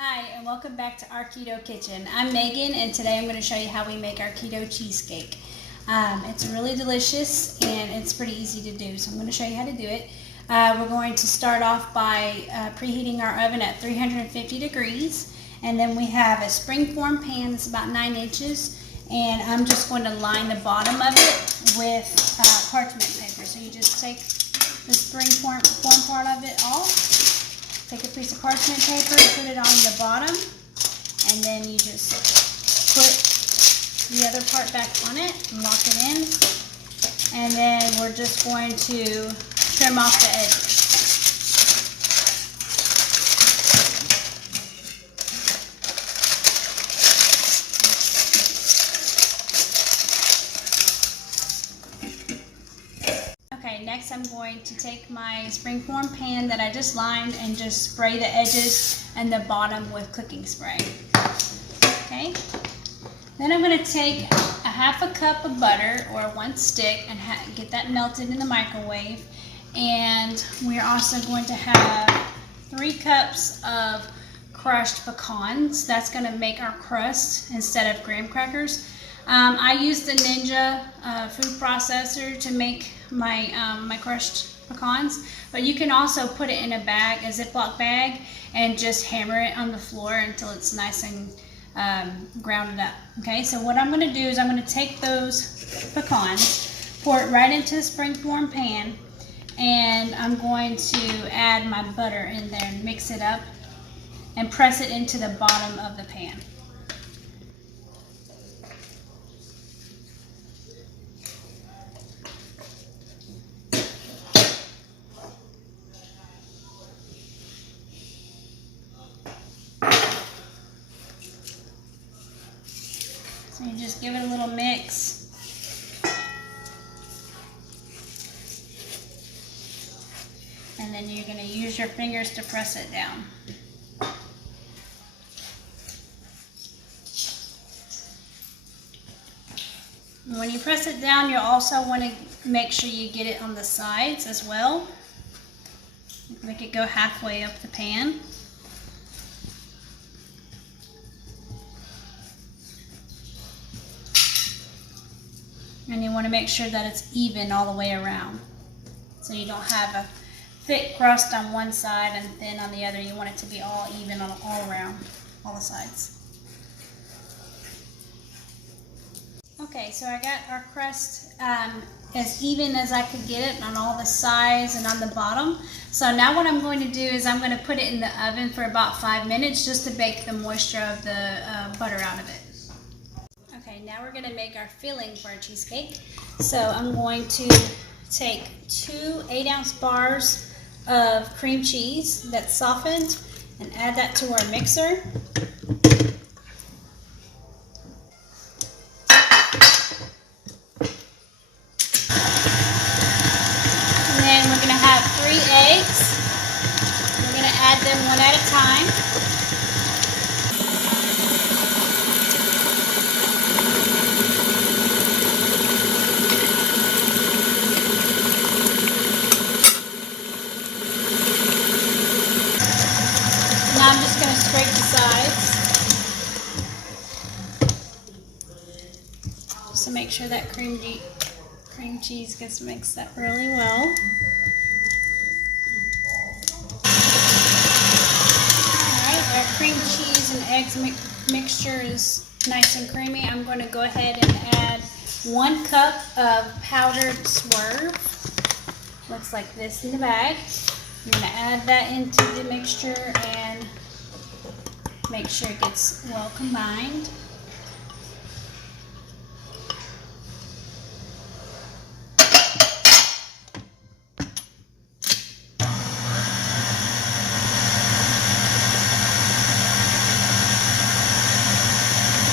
Hi, and welcome back to our Keto Kitchen. I'm Megan, and today I'm going to show you how we make our Keto Cheesecake. It's really delicious, and it's pretty easy to do, so I'm going to show you how to do it. We're going to start off by preheating our oven at 350 degrees, and then we have a springform pan that's about 9 inches, and I'm just going to line the bottom of it with parchment paper. So you just take the springform part of it off. Take a piece of parchment paper, put it on the bottom, and then you just put the other part back on it and lock it in. And then we're just going to trim off the edges. Okay, next I'm going to take my springform pan that I just lined and just spray the edges and the bottom with cooking spray. Okay, then I'm going to take a half a cup of butter or 1 stick and get that melted in the microwave. And we're also going to have 3 cups of crushed pecans. That's going to make our crust instead of graham crackers. I use the Ninja food processor to make my my crushed pecans, but you can also put it in a bag, a Ziploc bag, and just hammer it on the floor until it's nice and grounded up. Okay, so what I'm going to do is I'm going to take those pecans, pour it right into the springform pan, and I'm going to add my butter in there and mix it up and press it into the bottom of the pan. So you just give it a little mix. And then you're going to use your fingers to press it down. And when you press it down, you'll also want to make sure you get it on the sides as well. Make it go halfway up the pan. And you want to make sure that it's even all the way around. So you don't have a thick crust on one side and thin on the other. You want it to be all even all around, all the sides. Okay, so I got our crust as even as I could get it on all the sides and on the bottom. So now what I'm going to do is I'm going to put it in the oven for about 5 minutes just to bake the moisture of the butter out of it. Okay, now we're going to make our filling for our cheesecake. So I'm going to take 2 8-ounce bars of cream cheese that's softened and add that to our mixer. And then we're going to have 3 eggs. We're going to add them one at a time. Now I'm just going to scrape the sides just to make sure that cream cheese gets mixed up really well. Alright, our cream cheese and eggs mixture is nice and creamy. I'm going to go ahead and add 1 cup of powdered Swerve. Looks like this in the bag. I'm going to add that into the mixture and make sure it gets well combined.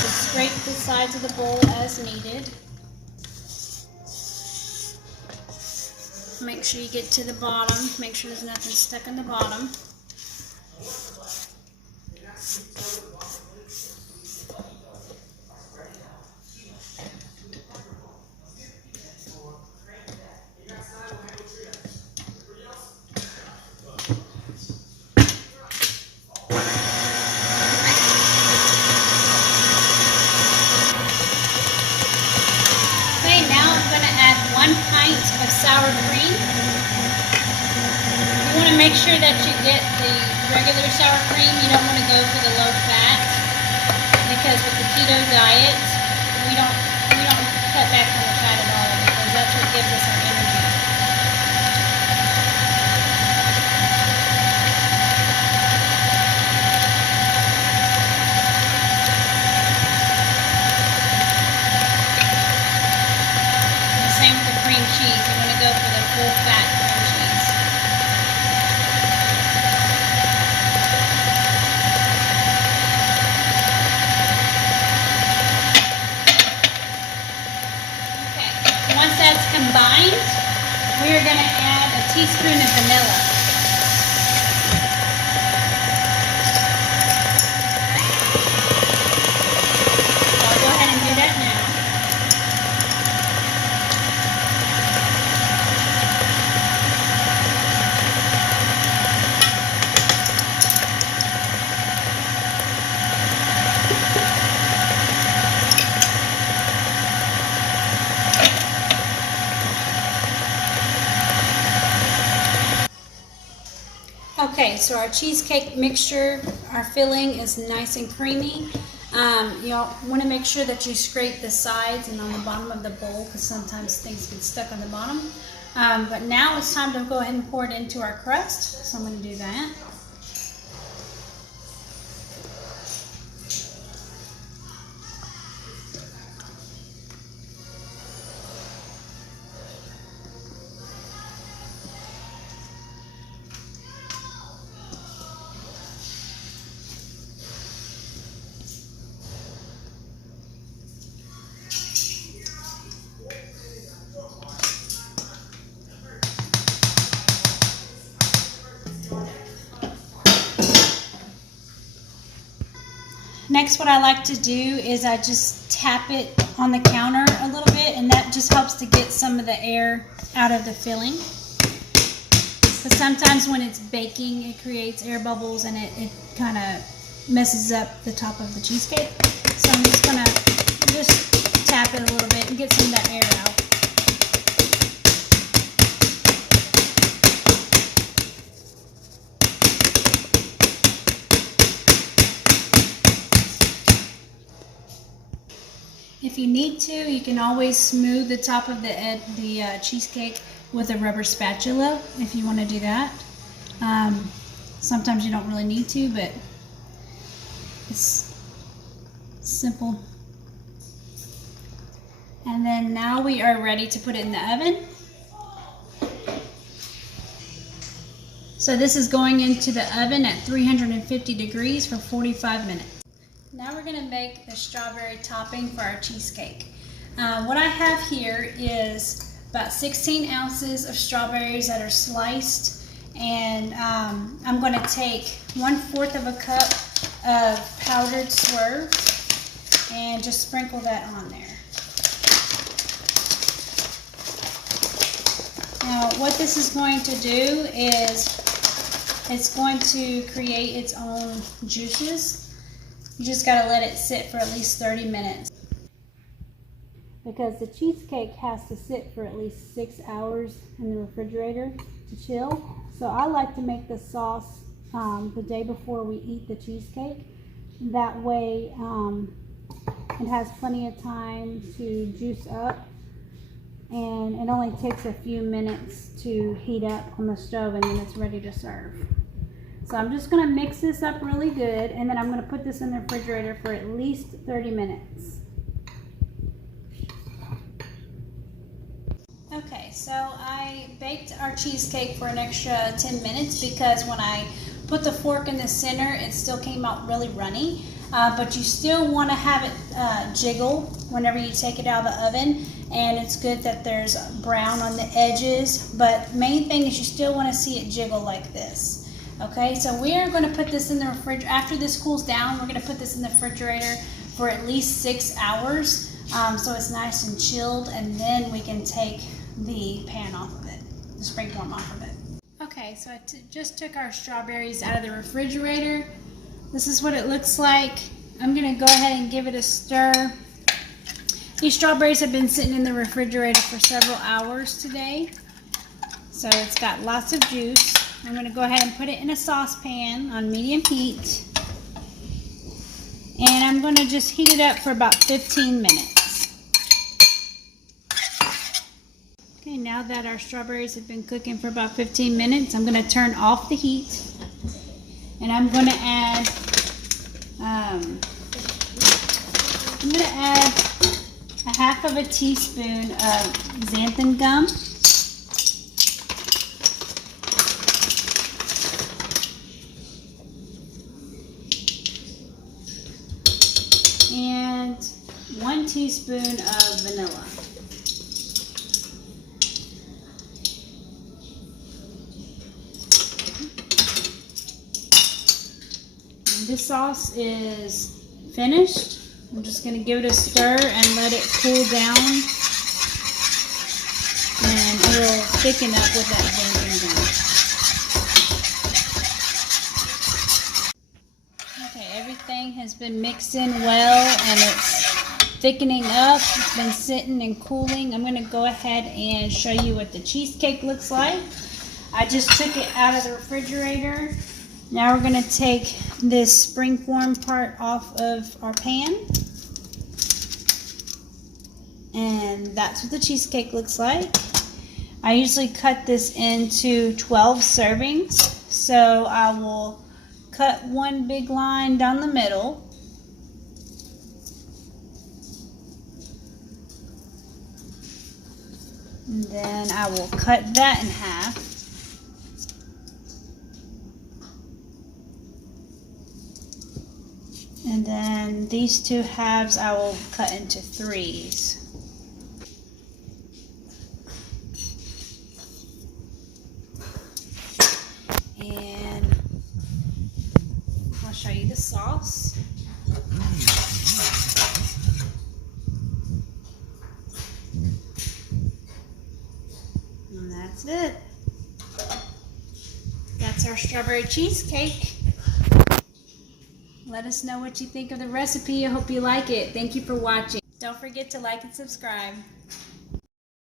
Just scrape the sides of the bowl as needed. Make sure you get to the bottom. Make sure there's nothing stuck in the bottom. You want to make sure that you get the regular sour cream. You don't want to go for the low fat, because with the keto diet, we don't cut back on the fat at all, because that's what gives us our energy. And the same with the cream cheese. You want to go for the full fat cream cheese. Once that's combined, we are going to add a teaspoon of vanilla. So I'll go ahead and do that now. Okay, so our cheesecake mixture, our filling is nice and creamy. Y'all want to make sure that you scrape the sides and on the bottom of the bowl, because sometimes things get stuck on the bottom. But now it's time to go ahead and pour it into our crust. So I'm going to do that. Next, what I like to do is I just tap it on the counter a little bit, and that just helps to get some of the air out of the filling. Because sometimes when it's baking, it creates air bubbles and it kind of messes up the top of the cheesecake. So I'm just going to just tap it a little bit and get some of that air out. If you need to, you can always smooth the top of the cheesecake with a rubber spatula if you want to do that. Sometimes you don't really need to, but it's simple. And then now we are ready to put it in the oven. So this is going into the oven at 350 degrees for 45 minutes. Now we're going to make the strawberry topping for our cheesecake. What I have here is about 16 ounces of strawberries that are sliced, and I'm going to take 1/4 of a cup of powdered Swerve and just sprinkle that on there. Now what this is going to do is it's going to create its own juices. You just got to let it sit for at least 30 minutes. Because the cheesecake has to sit for at least 6 hours in the refrigerator to chill. So I like to make the sauce the day before we eat the cheesecake. That way it has plenty of time to juice up, and it only takes a few minutes to heat up on the stove, and then it's ready to serve. So I'm just going to mix this up really good, and then I'm going to put this in the refrigerator for at least 30 minutes. Okay, so I baked our cheesecake for an extra 10 minutes because when I put the fork in the center, it still came out really runny. But you still want to have it jiggle whenever you take it out of the oven, and it's good that there's brown on the edges, but main thing is you still want to see it jiggle like this. Okay, so we are going to put this in the refrigerator. After this cools down, we're going to put this in the refrigerator for at least 6 hours, so it's nice and chilled, and then we can take the pan off of it, the springform off of it. Okay, so I just took our strawberries out of the refrigerator. This is what it looks like. I'm going to go ahead and give it a stir. These strawberries have been sitting in the refrigerator for several hours today. so it's got lots of juice. I'm going to go ahead and put it in a saucepan on medium heat. And I'm going to just heat it up for about 15 minutes. Okay, now that our strawberries have been cooking for about 15 minutes, I'm going to turn off the heat. And I'm going to add a half of a teaspoon of xanthan gum. And 1 teaspoon of vanilla. And this sauce is finished. I'm just going to give it a stir and let it cool down, and it'll thicken up with that xanthan gum. Okay, everything has been mixed in well and it's thickening up. It's been sitting and cooling. I'm going to go ahead and show you what the cheesecake looks like. I just took it out of the refrigerator. Now we're going to take this springform part off of our pan. And that's what the cheesecake looks like. I usually cut this into 12 servings. So I will cut one big line down the middle. And then I will cut that in half. And then these 2 halves I will cut into 3s. And I'll show you the sauce. And that's it. That's our strawberry cheesecake. Let us know what you think of the recipe. I hope you like it. Thank you for watching. Don't forget to like and subscribe.